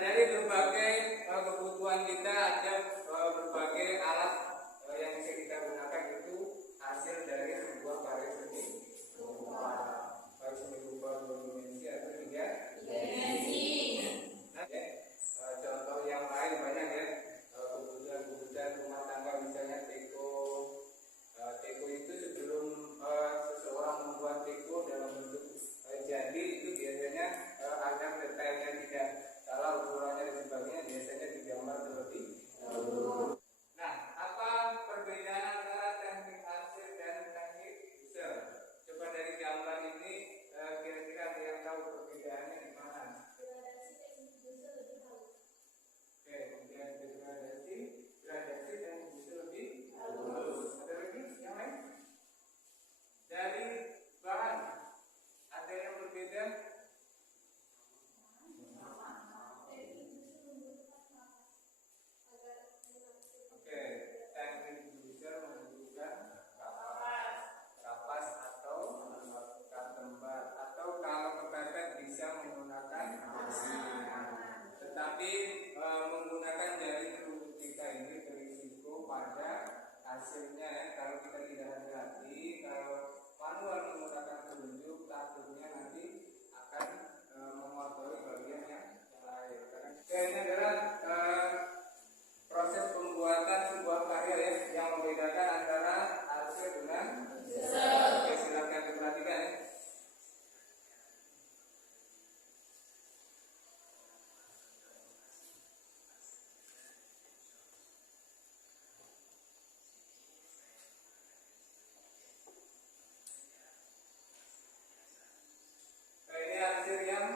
dari berbagai kebutuhan kita ada berbagai alat yang bisa kita gunakan itu hasil dari sebuah karya seni rupa, baik seni rupa 2 dimensi atau 3 dimensi. Nah, contoh yang lain banyak ya, kebutuhan rumah tangga misalnya teko. Teko itu sebelum seseorang membuat teko dalam bentuk jadi itu biasanya agar detailnya tidak salah, ukurannya dan sebagainya biasanya digambar terlebih dahulu. Nah, apa perbedaan antara teknik arsir dan teknik user? Coba dari gambar ini kira-kira ada yang tahu perbedaannya di mana? Gradasi teknik user lebih halus. Oke, kemudian gradasi teknik user lebih halus. Ada lagi yang lain? Dari bahan ada yang berbeda? Oke, teknik user membutuhkan kapas atau melakukan tempat, atau kalau kepepet bisa menggunakan mesin. Tetapi menggunakan jari telunjuk kita ini berisiko pada hasilnya ya. Kalau kita tidak hati-hati, kalau manual menggunakan telunjuk, takutnya nanti akan mengotori bagian yang lain. Ini adalah proses pembuatan sebuah karya ya, yang membedakan antara arsir dengan user. Oke, silakan diperhatikan ya. Ini arsir yang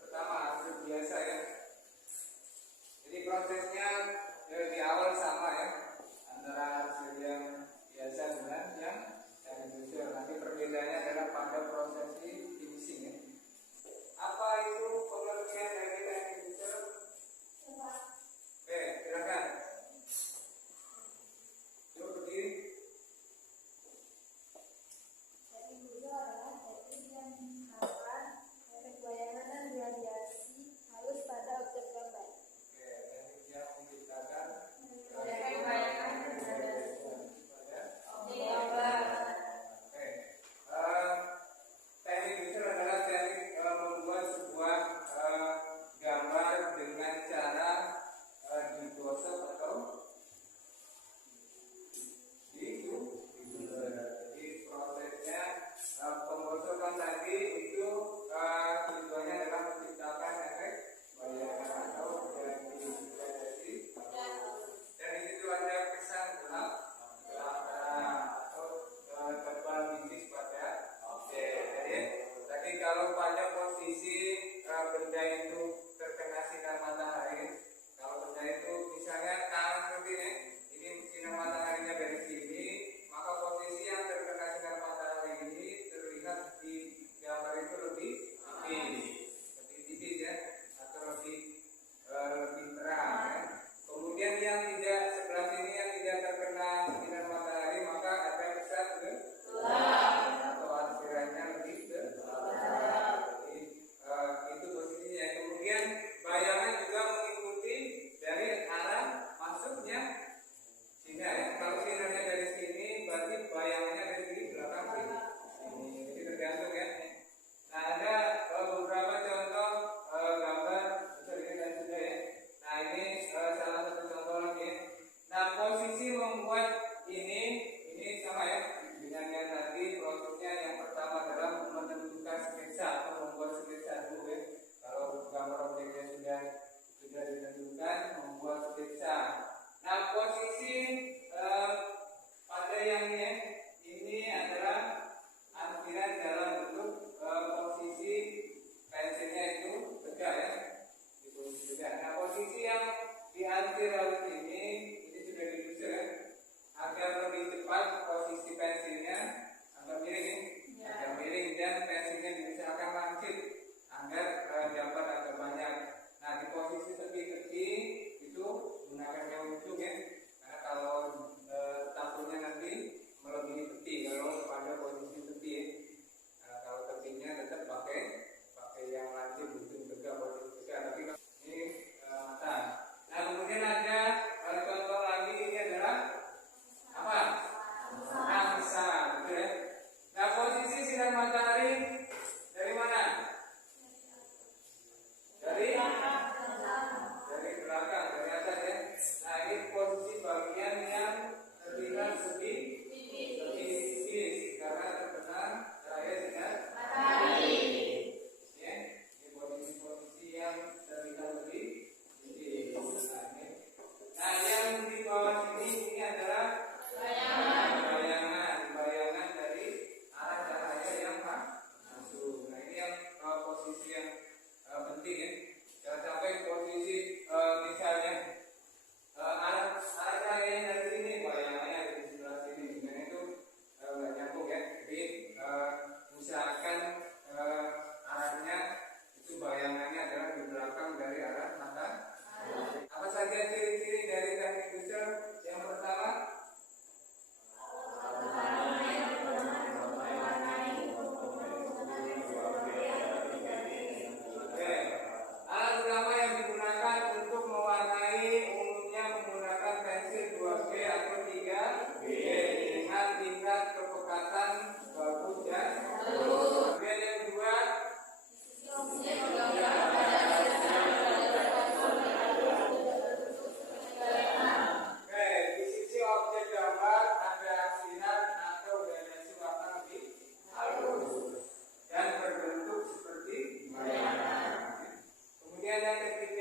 pertama, arsir biasa ya. Jadi prosesnya di awal sama ya, antara arsir yang biasa dengan yang user. Nanti perbedaannya adalah pada prosesi finishing ya. Apa itu pengertian dari teknik user? Oke, silakan. Yuk berdiri. Teknik user adalah teknik yang menggunakan efek bayangan dan radiasi halus pada objek gambar. Oke, teknik yang menciptakan Efek bayangan dan radiasi pada objek gambar. Oke, teknik user adalah teknik membuat sebuah gambar dengan cara digosok atau jadi prosesnya penggosokan tadi itu tujuannya adalah menciptakan efek bayangan atau radiasi. Dan di situ ada kesan gelap atau tebal bisnis pada objek. Jadi tadi kalau pada posisi benda itu terkena sinar matahari, kalau benda itu misalnya tangan seperti ini sinar mataharinya dari sini, maka posisi yang terkena sinar matahari ini terlihat di gambar itu lebih tipis ya, atau lebih terang ya. Kemudian yang tidak sebelah sini yang tidak terkena sinar matahari, maka ada kesan gelap atau arsirannya lebih gelap. Jadi itu posisinya. Kemudian bayangan juga mengikuti dari arah masuknya sinar ya. Kalau sinarnya dari sini, berarti bayangannya dari belakang sini. Jadi tergantung ya. Nah, ada beberapa contoh gambar sering dan sudah ya. Nah, ini salah satu contoh lagi. Nah, posisi membuat ini sama ya dengan yang tadi. Prosesnya yang pertama adalah menentukan sketsa atau membuat sketsa dulu ya. Kalau gambar objeknya sudah ditentukan, membuat sketsa. Nah, posisi pada yang ini adalah arsiran dalam bentuk posisi pensilnya itu tegak ya, di posisi tegak. Nah, posisi yang diarsir halus ini sudah diuser ya, agar lebih cepat posisi pensilnya agak miring ya, agak miring dan pensilnya diusahakan lancip agar dapat agak banyak. Nah, di posisi tepi-tepi itu gunakan yang ujung ya, karena kalau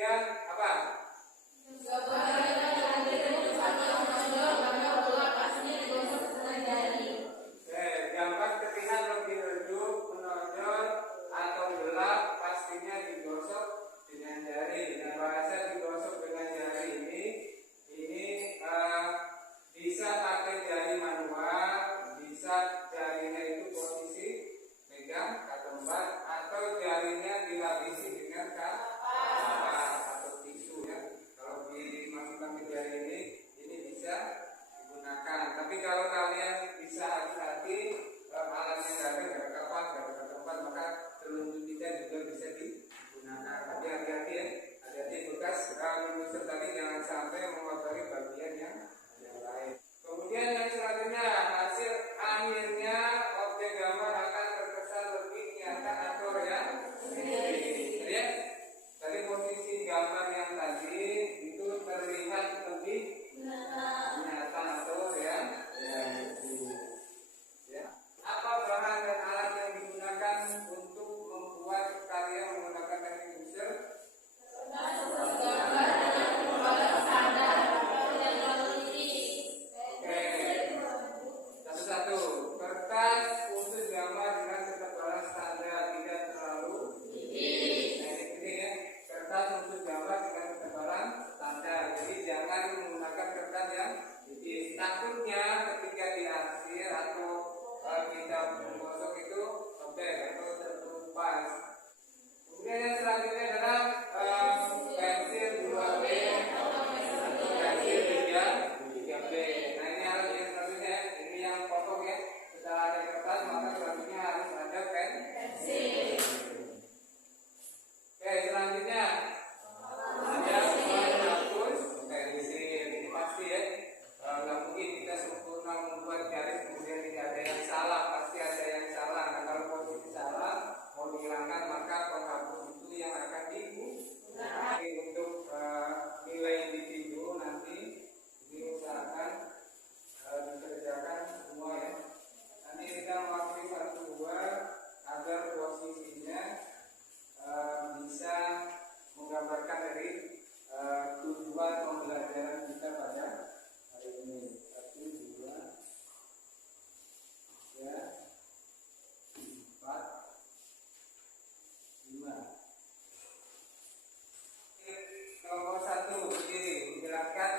kemudian apa? Gambar terlihat lebih redup, menonjol atau gelap, pastinya digosok dengan jari. Nah, bahasa digosok dengan jari ini bisa pakai jari manual, bisa jarinya itu posisi megang ketempat, atau jarinya dilapisi dengan kapas atau tisu ya. Kalau dimasukkan ke jari ini bisa digunakan. Tapi kalau kalian bisa hati-hati, alatnya nggak ada kapas, nggak ada tempat, maka telunjuk kita juga bisa digunakan. Tapi hati-hati ya, hati-hati bekas menusuk tadi jangan sampai mengotori bagian yang lain. Kemudian yang selanjutnya, hasil akhirnya objek gambar akan terkesan lebih nyata atau realistis. Ya, dari posisi gambar yang tadi itu terlihat lebih nyata atau realistis. Ya. Apa bahan dan alat yang digunakan untuk membuat karya menggunakan teknik unsur? Satu-satu. Kertas khusus gambar dengan ketebalan standar, tidak terlalu ini ya. Kertas khusus gambar dengan ketebalan standar. Jadi jangan menggunakan kertas yang tipis. Takutnya ketika diarsir atau kita menggosok itu sobek atau terkelupas. Kemudian yang selanjutnya adalah pensil 2B atau pensil 3B. Nah, ini alat yang selanjutnya, ini yang potong ya. Setelah ada kertas, maka selanjutnya harus ada pensil. Oke, selanjutnya ada penghapus pensil. Ini pasti ya. Nggak mungkin kita sempurna membuat garis kemudian tidak ada yang salah, pasti ada yang salah. Nah, kalau posisi salah mau dihilangkan, maka penghapus itu yang akan digunakan. Untuk nilai individu nanti diusahakan dikerjakan semua ya. Nanti kita melakukan satu dua agar posisinya bisa menggambarkan dari tujuan pembelajaran kita pada hari ini. 1, 2, 3, 4, 5. Nomor 1 begini, menjelaskan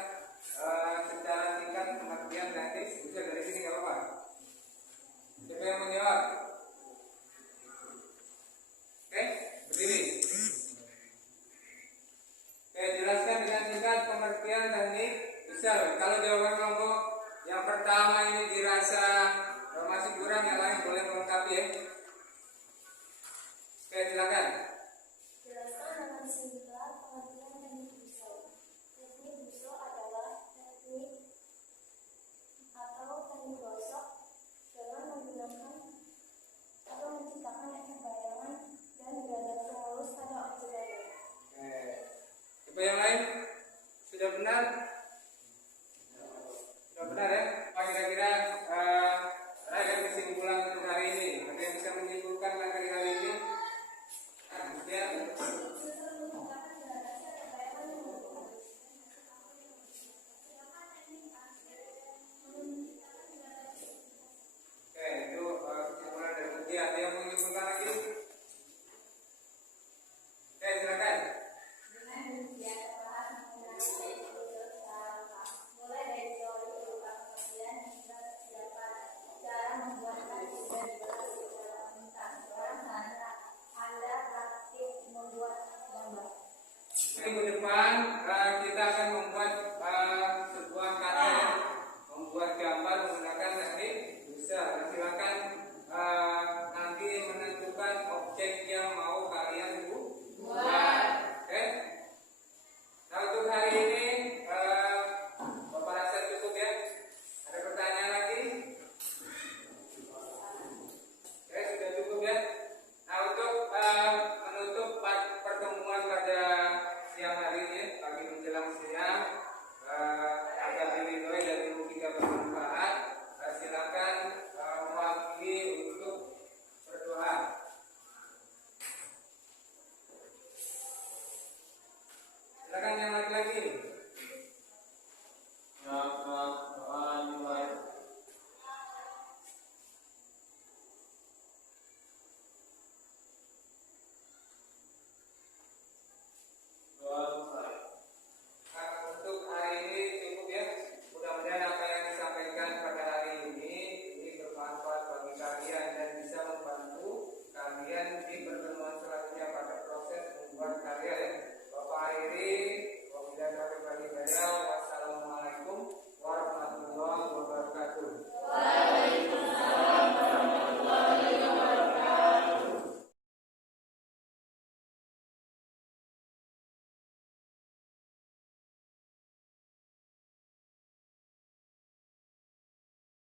secara singkat pengertian teknis. Bisa dari sini nggak apa-apa. Siapa yang menjawab? Oke, berdiri. Oke, jelaskan dengan singkat pengertian teknik. Bisa. Kalau jawaban kelompok yang pertama ini dirasa masih kurang, yang lain boleh melengkapi ya. Oke, silakan. Jelaskan dengan singkat pengertian teknik pisau. Teknik pisau adalah teknik atau teknik gosok dengan menggunakan atau menciptakan efek bayangan dan gradasi halus pada objek gambar. Oke. Coba yang lain sudah benar? Sudah benar ya? Kira-kira kesimpulan Silakan yang laki-laki.